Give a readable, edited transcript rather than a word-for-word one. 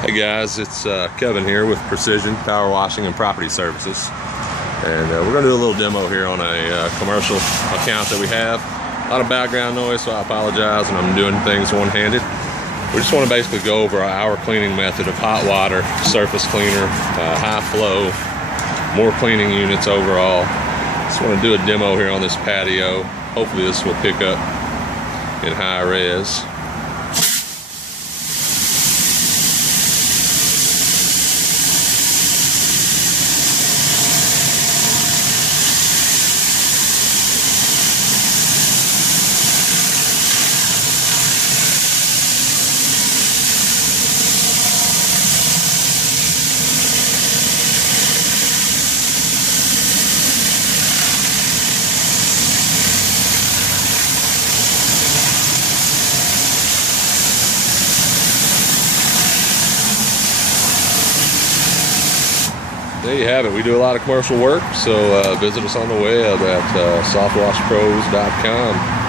Hey guys, it's Kevin here with Precision Power Washing and Property Services, and we're going to do a little demo here on a commercial account that we have. A lot of background noise, so I apologize, and I'm doing things one-handed. We just want to basically go over our cleaning method of hot water, surface cleaner, high flow, more cleaning units overall. Just want to do a demo here on this patio. Hopefully this will pick up in high res. There you have it. We do a lot of commercial work, so visit us on the web at softwashpros.com.